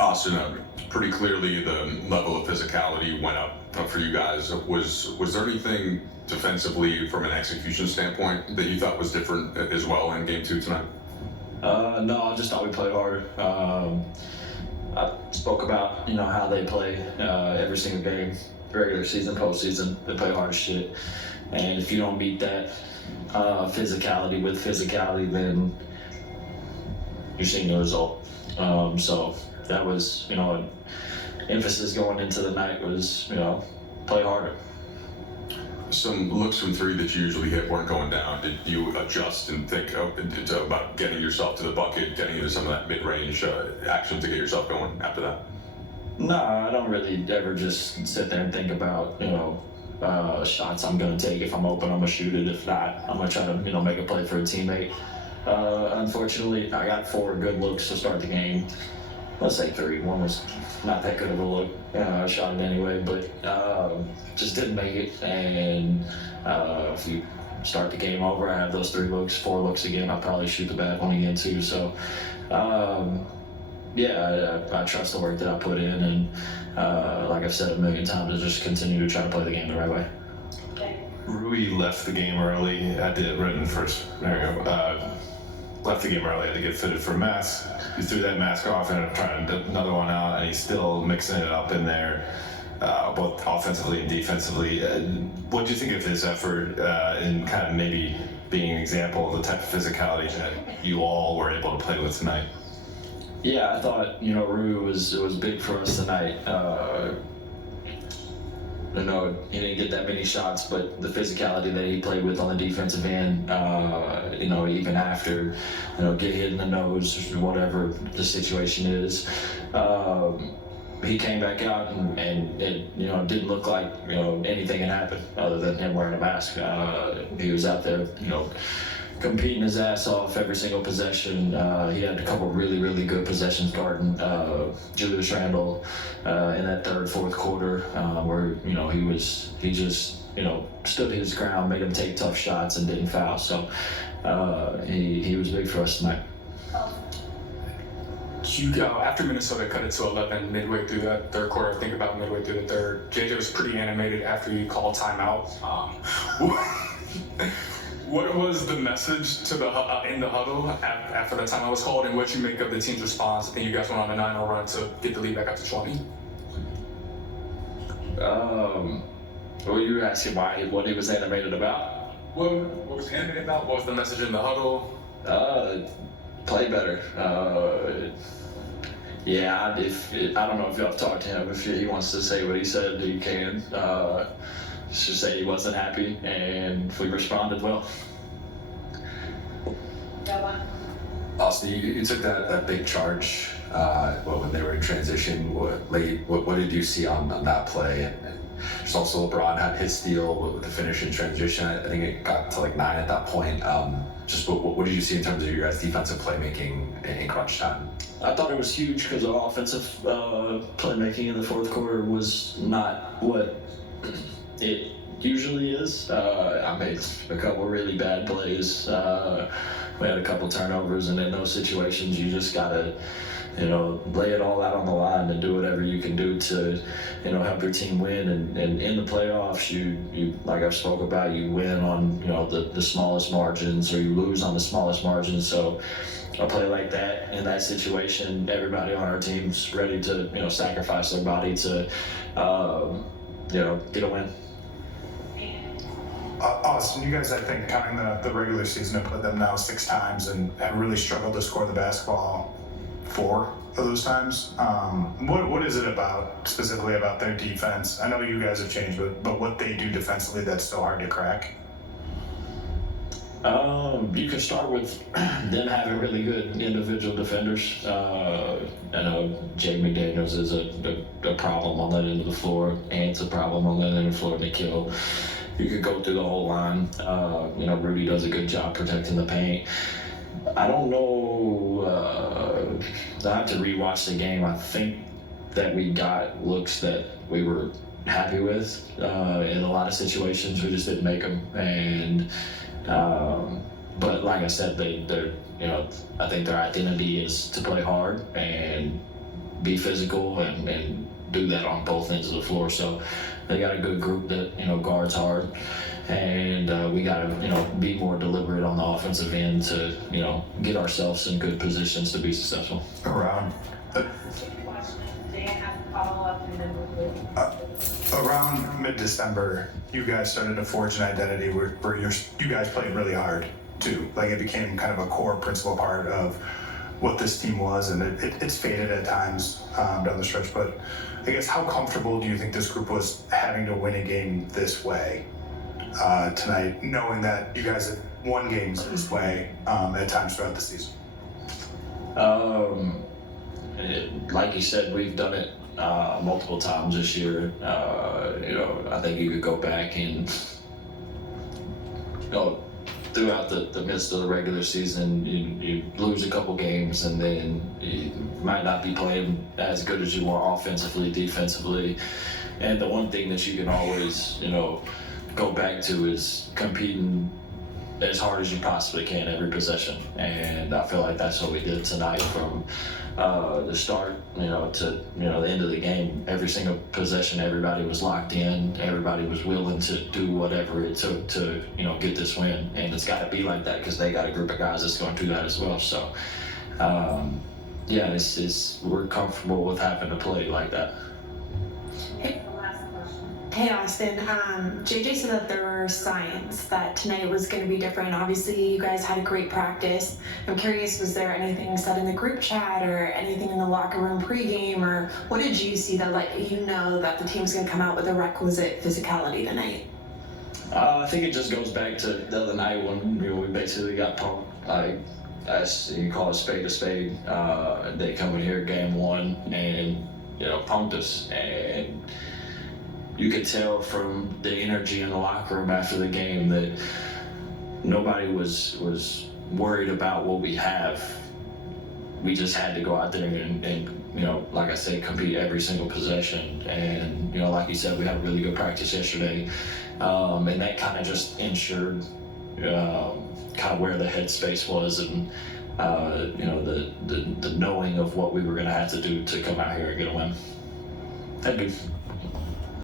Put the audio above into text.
Austin, pretty clearly the level of physicality went up for you guys. Was there anything defensively from an execution standpoint that you thought was different as well in Game 2 tonight? No, I just thought we played harder. I spoke about how they play every single game, regular season, postseason. They play hard as shit, and if you don't meet that physicality with physicality, then you're seeing the result. So that was emphasis going into the night was play harder. Some looks from three that you usually hit weren't going down. Did you adjust and think about getting yourself to the bucket, getting into some of that mid-range action to get yourself going after that? No, I don't really ever just sit there and think about shots I'm gonna take. If I'm open, I'm gonna shoot it. If not, I'm gonna try to make a play for a teammate. Unfortunately, I got 4 good looks to start the game. Let's say 3. One was not that good of a look. I shot it anyway, but just didn't make it. And if you start the game over, I have those 3 looks, 4 looks again. I'll probably shoot the bad one again too. So, I trust the work that I put in, and like I've said a million times, I just continue to try to play the game the right way. Rui left the game early. I did right in the first. There we go. Left the game early. I had to get fitted for mask. He threw that mask off and trying another one out, and he's still mixing it up in there, both offensively and defensively. What do you think of his effort in kind of maybe being an example of the type of physicality that you all were able to play with tonight? Yeah, I thought Rui was big for us tonight. He didn't get that many shots, but the physicality that he played with on the defensive end, even after, get hit in the nose, whatever the situation is, he came back out and it didn't look like anything had happened other than him wearing a mask. He was out there competing his ass off every single possession. He had a couple really, really good possessions guarding Julius Randle in that third, fourth quarter, where he just stood his ground, made him take tough shots, and didn't foul. So he was big for us tonight. After Minnesota cut it to 11 midway through that third quarter, I think about midway through the third, JJ was pretty animated after he called timeout. What was the message to the in the huddle after that timeout was called, and what you make of the team's response? I think you guys went on a 9-0 run to get the lead back up to 20. Well, you were asking what he was animated about. What was he animated about? What was the message in the huddle? Play better. I don't know if y'all have talked to him. If he wants to say what he said, he can. Just say he wasn't happy, and we responded well. Austin, you took that big charge when they were in transition. What did you see on that play? And there's also LeBron had his steal with the finish in transition. I think it got to 9 at that point. Just what did you see in terms of your guys' defensive playmaking in crunch time? I thought it was huge because our offensive playmaking in the fourth quarter was not what it usually is. I made a couple really bad plays. We had a couple turnovers, and in those situations, you just gotta, lay it all out on the line and do whatever you can do to, help your team win. And in the playoffs, you like I've spoke about, you win on the smallest margins, or you lose on the smallest margins. So a play like that in that situation, everybody on our team's ready to sacrifice their body to get a win. Austin, you guys, I think, counting the regular season, have played them now 6 times and have really struggled to score the basketball 4 of those times. What is it specifically about their defense? I know you guys have changed, but what they do defensively that's so hard to crack? You can start with them having really good individual defenders. I know Jake McDaniels is a problem on that end of the floor, and it's a problem on that end of the floor, Nikhil. You could go through the whole line. Rudy does a good job protecting the paint. I don't know. I have to rewatch the game. I think that we got looks that we were happy with. In a lot of situations, we just didn't make them. And but like I said, they're I think their identity is to play hard, and be physical and do that on both ends of the floor. So they got a good group that, you know, guards hard. And we got to, you know, be more deliberate on the offensive end to, you know, get ourselves in good positions to be successful. Around mid-December, you guys started to forge an identity where you guys played really hard too. Like it became kind of a core principal part of what this team was, and it's faded at times down the stretch. But I guess how comfortable do you think this group was having to win a game this way tonight, knowing that you guys have won games this way at times throughout the season? Like you said, we've done it multiple times this year. You know, I think you could go back and, you know, throughout the midst of the regular season, you lose a couple games, and then you might not be playing as good as you want offensively, defensively. And the one thing that you can always, you know, go back to is competing as hard as you possibly can every possession. And I feel like that's what we did tonight from the start, you know, to, you know, the end of the game. Every single possession, everybody was locked in. Everybody was willing to do whatever it took to, you know, get this win. And it's got to be like that because they got a group of guys that's going to do that as well. So, yeah, we're comfortable with having to play like that. Hey Austin, JJ said that there were signs that tonight was going to be different. Obviously, you guys had a great practice. I'm curious, was there anything said in the group chat or anything in the locker room pregame, or what did you see that let you know that the team's going to come out with the requisite physicality tonight? I think it just goes back to the other night when, you know, we basically got punked. Like, as you call a spade, they come in here game one and, you know, punked us. And you could tell from the energy in the locker room after the game that nobody was worried about what we have. We just had to go out there and you know, like I said, compete every single possession. And, you know, like you said, we had a really good practice yesterday. And that kind of just ensured kind of where the headspace was and, you know, the knowing of what we were going to have to do to come out here and get a win. Thank you.